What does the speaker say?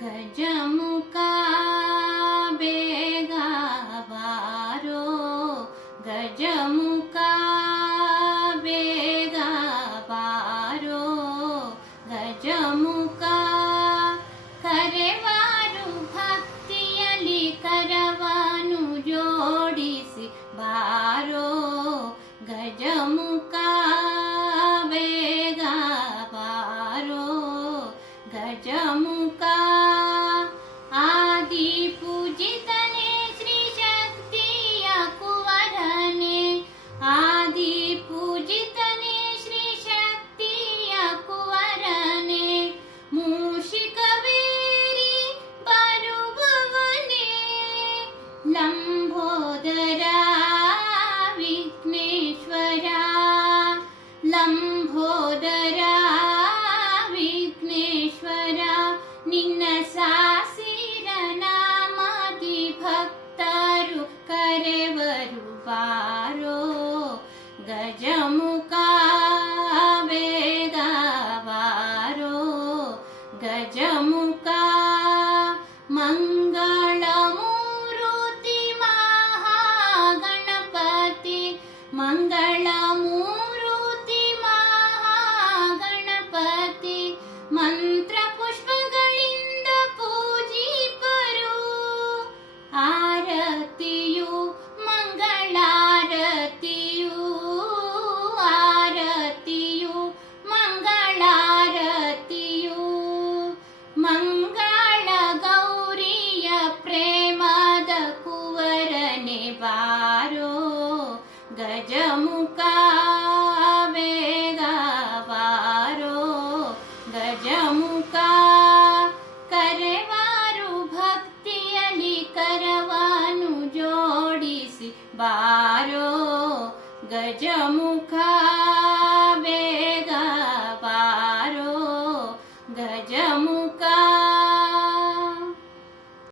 गजमुका बेगा बारो गजमुका करे वारु भक्ति अलि जोडिसि बारो गजमुका लंभोदरा विघ्नेश्वरा लम्भोदरा विघ्नेश्वरा निन्न नामादि भक्तरु करेवरु वारो गजमुका वेगावारो गजमुका मङ्ग गजमुका बेगा पारो गजमुका करेवारू भक्तियली करवानु जोडिसी बारो गजमुका बेगा पारो गजमुका